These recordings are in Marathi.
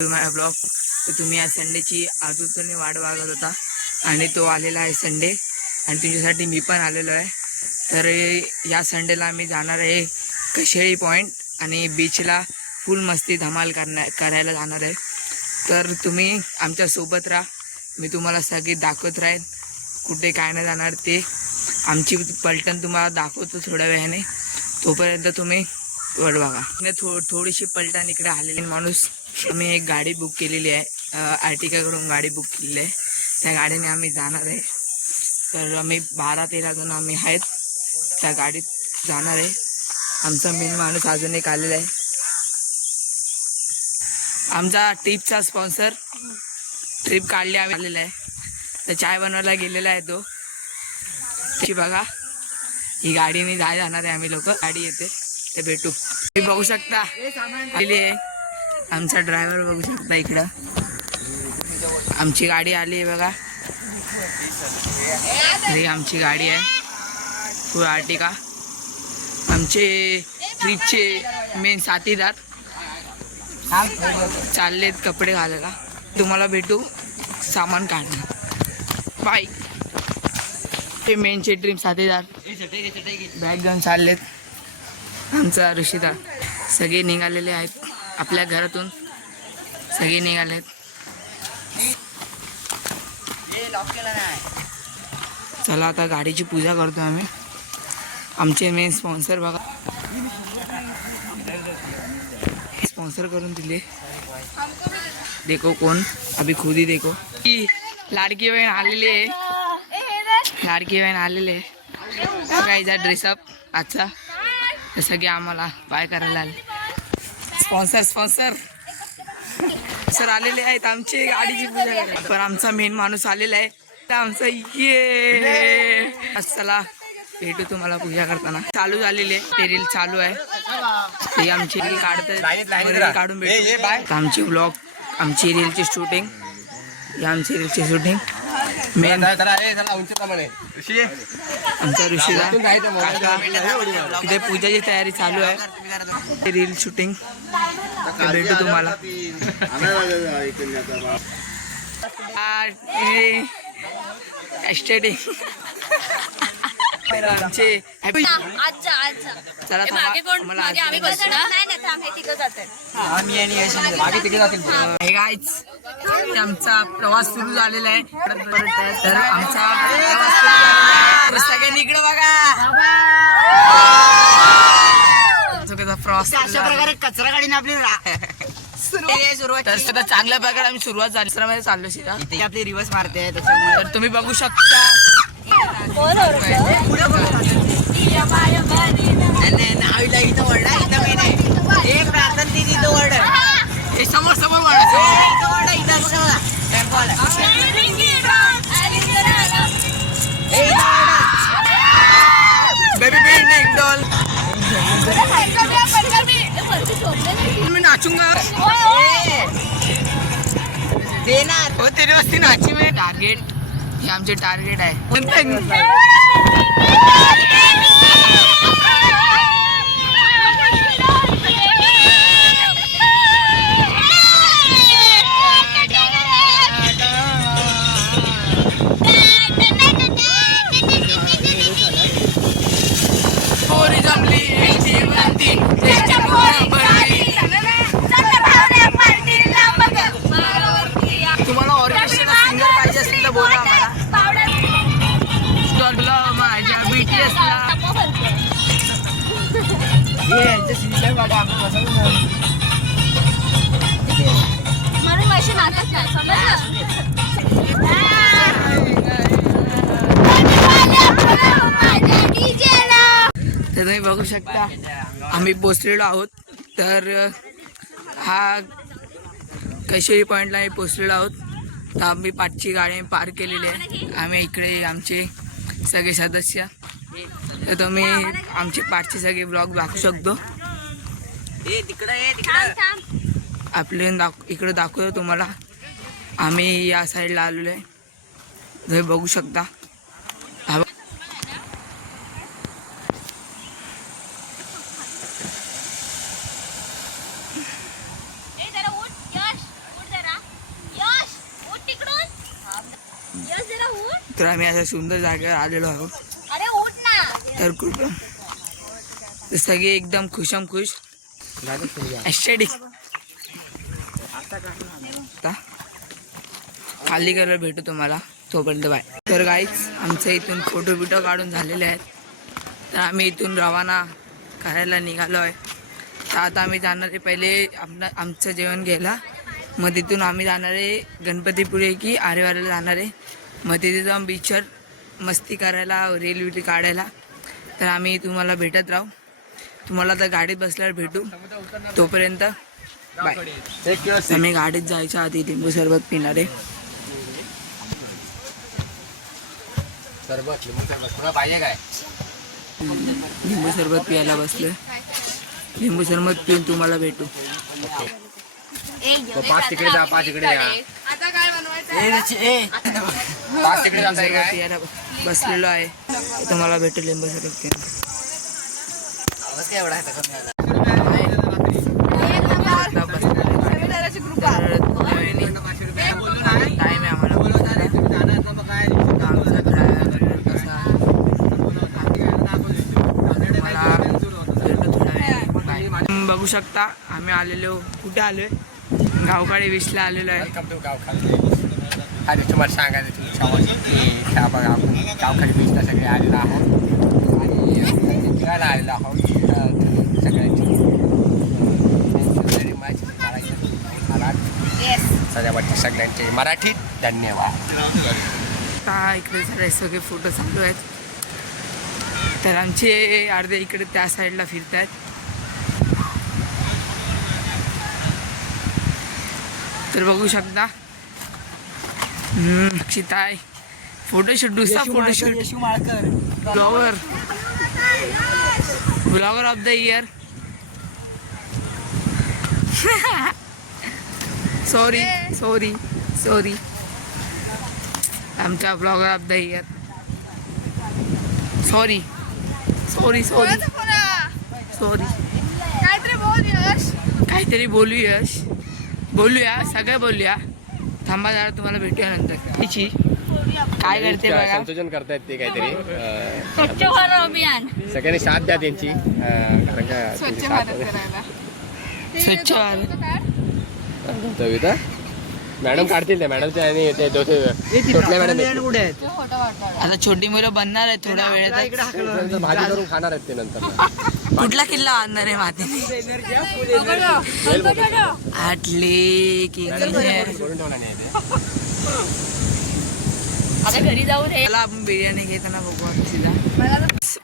माझा ब्लॉग. तर तुम्ही या संडेची आतुरतेने वाट बघत होता आणि तो आलेला आहे संडे आणि तुझ्यासाठी मी पण आलेलो आहे. तर या संडेला आम्ही जाणार आहे कशेळी पॉईंट आणि बीचला फुल मस्ती धमाल करायला जाणार आहे. तर तुम्ही आमच्यासोबत राहा, मी तुम्हाला सगळी दाखवत राहील कुठे काय नाही जाणार ते. आमची पलटण तुम्हाला दाखवतो थोड्या वेळाने, तोपर्यंत तुम्ही वाट बघा. थोडीशी पलटण इकडे आलेली माणूस. आम्ही एक गाडी बुक केलेली आहे, आर्टिकाकडून गाडी बुक केलेली आहे. त्या गाडीने आम्ही जाणार आहे. तर आम्ही 12-13 जण आम्ही आहेत, त्या गाडीत जाणार आहे. आमचा मेन माणूस अजून एक आलेला आहे, आमचा ट्रिपचा स्पॉन्सर. ट्रिप काढली आम्ही आलेला आहे, तर चाय बनवायला गेलेला आहे तो. की बघा ही गाडीने जाणार आहे आम्ही लोक. गाडी येते ते भेटू. तुम्ही बघू शकता आलेली आहे, आमचा ड्रायव्हर बघू शकता इकडं. आमची गाडी आली आहे बघा, ही आमची गाडी आहे फुल आर्टिका. आमचे ट्रिपचे मेन साथीदार चाललेत कपडे घालायला. तुम्हाला भेटू सामान काढणं. बाय. ते मेनचे ट्रिप साथीदार बॅग घेऊन चाललेत. आमचा ऋषिदा सगळे निघालेले आहेत आपल्या घरातून, सगळे निघालेत. चला आता गाडीची पूजा करतो आम्ही. आमचे मेन स्पॉन्सर बघा, स्पॉन्सर करून दिले. देखो कोण, अभी खुद ही देखो. लाडकी बहीण आलेली आहे, लाडकी बहीण आलेली आहे. काहीचा ड्रेसअप आजचा सगळे आम्हाला बाय करायला आले. स्पॉन्सर सर आलेले आहेत आमची गाडीची पूजा करायला. पण आमचा मेन माणूस आलेला आहे, तर आमचा ये. चला भेटू तुम्हाला पूजा करताना. चालू झालेली आहे ते रील चालू आहे, ते आमची रील काढून भेटू. आमची ब्लॉग, आमची रीलची शूटिंग, आमची रीलची शूटिंग मेन आमचा ऋषीदा तिथे पूजाची तयारी चालू आहे. रील शूटिंग भेटू तुम्हाला. आमचे चला आमचा प्रवास सुरू झालेला आहे. तर आमचा सगळ्यांनी इकडे बघा प्रवास अशा प्रकारे कचरा गाडीने आपली सुरुवात. तर चांगल्या प्रकारे आम्ही सुरुवात झाली मध्ये चाललो शिरा. इथे आपली रिवर्स मारते, त्याच्यामुळे तर तुम्ही बघू शकता. इथं वरडा, इथं मी नाही एक प्रार्थना ती तिथं वरड हे समोर वरडा इथं बघा temple baby beat neck doll. मी नाचूंगा देणार हो, तेरे वस्ती नाची मी. टार्गेट हे आमचे टार्गेट आहे. तुम्हाला ऑर्केस्ट्रा सिंगर पाहिजे असेल तर बोला आम्हाला. माझ्या बीटीएसला तर तुम्ही बघू शकता आम्ही पोचलेलो आहोत. तर हा कशेळी पॉईंटला आम्ही पोचलेलो आहोत. तर आम्ही पाठची गाडी पार्क केलेली आहे. आम्ही इकडे आमचे सगळे सदस्य, तर तुम्ही आमचे पाठचे सगळे ब्लॉग दाखवू शकतो. आपले इकडे दाखवतो तुम्हाला. आम्ही या साईडला आलेलो आहे, तुम्ही बघू शकता. तर आम्ही अशा सुंदर जागेवर आलेलो आहोत. तर खूप सगळे एकदम खुशामखुश ॲस्टेटिक. खाली कलर भेटू तुम्हाला तोपर्यंत बाय. तर गाईच आमच्या इथून फोटो बिटो काढून झालेले आहेत. तर आम्ही इथून रवाना करायला निघालो आहे. तर आता आम्ही जाणार आहे पहिले आमचं जेवण घ्यायला. मग तिथून आम्ही जाणार आहे गणपतीपुळे की आरेवारीला जाणार आहे. मग तिथे जाऊन बीचवर मस्ती करायला रील विल काढायला. तर आम्ही तुम्हाला भेटत राहू. तुम्हाला तर गाडीत बसल्यावर भेटू. तोपर्यंत बाय. आम्ही गाडीत जायच्या आधी लिंबू सरबत पिणार आहे. लिंबू सरबत पियाला बसलोय. लिंबू सरबत पिऊन तुम्हाला भेटू. 5 तिकडे जा, 5 इकडे या. आता काय बनवायचं? 5 तिकडे जाताय काय? पियाला बसलेलो आहे. तुम्हाला भेटू लिंबू सरबत पिऊन. टाइम आहे आम्हाला बघू शकता. आम्ही आलेलो कुठे आलोय? गावकाळी विसला आलेलो आहे. आणि तुम्हाला सांगायचं तुम्ही बघा आपण गावखाली बीचला सगळे आलेलो आहोत आणि फिरायला आलेलो आहोत सगळ्यांची सगळ्यावरती सगळ्यांचे मराठीत धन्यवाद. इकडे सगळे फोटो चालू आहेत. तर आमचे अर्धे इकडे त्या साईडला फिरत आहेत. तर बघू शकता अक्षिताय फोटोशूट दुसरा photoshoot blogger of the year. Sorry sorry sorry आमचा blogger of the year. Sorry sorry sorry sorry. काहीतरी बोलू यश. बोलूया सगळं बोलूया. थांबा जरा तुम्हाला भेटूया नंतर. तिची काय करते बघा. संशोधन करतायत ते काहीतरी स्वच्छ भारत अभियान. सगळ्यांनी साथ द्या त्यांची. स्वच्छ भारत करायला. स्वच्छ भारत कविता मॅडम काढतील त्या मॅडमच्या आणि ते छोटल्या मॅडम आता छोटी मुलं बनणार आहे थोड्या वेळात. भाजी करून खाणार आहेत ते नंतर. कुठला किल्ला आणणार आहे मातीने? आटले की आता घरी जाऊन त्याला आपण बिर्याणी घेताना बघू. सीधा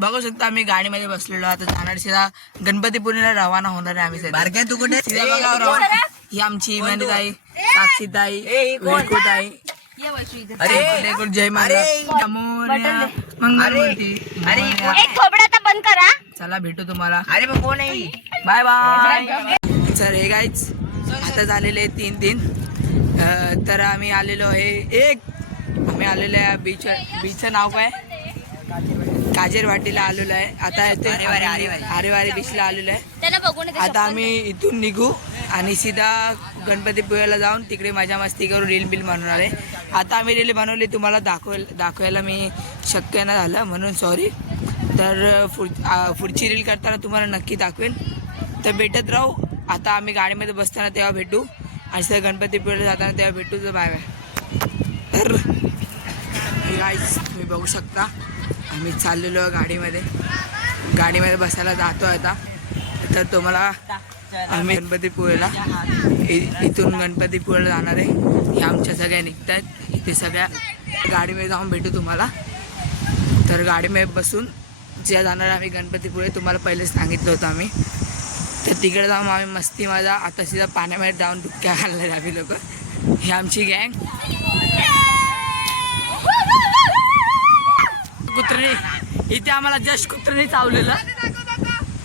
बघू शकता आम्ही गाडीमध्ये बसलेलो. आता जाणार सीधा गणपतीपुळेला रवाना होणार आहे आम्ही. बारक्या तू कुठे? ही आमची मनीताई, साक्षीताई, विकुताई. जय महाराज मंगलमूर्ती. बंद करा. चला भेटू तुम्हाला. अरे बाय बाय. सर हे गाईच आता झालेले 3-3. तर आम्ही आलेलो आहे आम्ही आलेलो आहे बीचचं नाव काय? काजेरवाटीला आलेलो आहे. आता आरेवारी बीचला आलेलो आहे. आता आम्ही इथून निघू आणि सीधा गणपतीपुळेला जाऊन तिकडे मजा मस्ती करू. रील बिल बनवणार आहे. आता आम्ही रील बनवली तुम्हाला दाखवायला मी शक्य नाही झालं म्हणून सॉरी. तर पुढची रील करताना तुम्हाला नक्की दाखवेन. तर भेटत राहू. आता आम्ही गाडीमध्ये बसताना तेव्हा भेटू आणि सर गणपतीपुळेला जाताना तेव्हा भेटू. तर बाय बाय. तर गाईज तुम्ही बघू शकता आम्ही चाललेलो गाडीमध्ये बसायला जातो आता. तर तुम्हाला आम्ही गणपतीपुळेला इथून गणपतीपुळेला जाणार आहे. हे आमच्या सगळ्या निघत आहेत. इथे सगळ्या गाडीमध्ये जाऊन भेटू तुम्हाला. तर गाडीमध्ये बसून ज्या जाणार आम्ही गणपतीपुळे तुम्हाला पहिले सांगितलं होतं आम्ही. तर तिकडे जाऊन आम्ही मस्ती माझा आता सीधा पाण्यामध्ये जाऊन डुबक्या घालणार आम्ही लोक. ही आमची गँग. कुत्र्याने इथे आम्हाला जस्ट कुत्र्याने चावलेलं.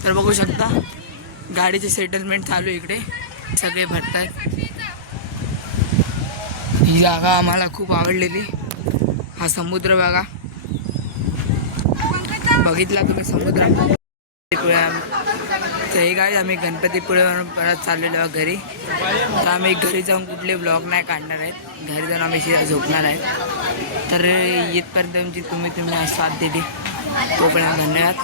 तर बघू शकता गाडीचे सेटलमेंट चालू इकडे. सगळे भरतायत. ही जागा आम्हाला खूप आवडलेली. हा समुद्र बघा. बघितला तुम्ही समुद्र? तर हे काय आम्ही गणपतीपुळेवरून परत चाललेलो आहोत घरी. तर आम्ही घरी जाऊन कुठले ब्लॉग नाही काढणार आहेत. घरी जाऊन आम्ही शिवाय झोपणार आहेत. तर येतपर्यंत तुमची तुम्ही साथ दिली तोपर्यंत धन्यवाद.